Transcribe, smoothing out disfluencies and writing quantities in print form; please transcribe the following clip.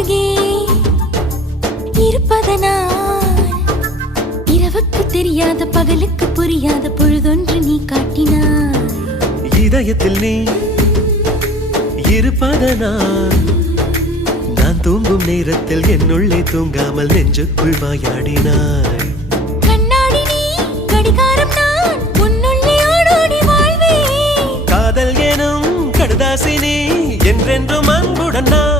அருகே இருப்பதனால் இரவுக்கு தெரியாத பகலுக்கு புரியாத பொழுதொன்று நீ காட்டினாய். இதயத்தில் நீ இருப்பதனால் நான் தூங்கும் நேரத்தில் என்னுள்ளே தூங்காமல் நெஞ்சுக்குள் வாயாடினாய். கண்ணாடி நீ கடிகாரம் நான் உன்னுள்ளே ஓடோடி வாழ்வே. காதல் எனும் கடுதாசி நீ என்றென்றும் அன்புடன் நான்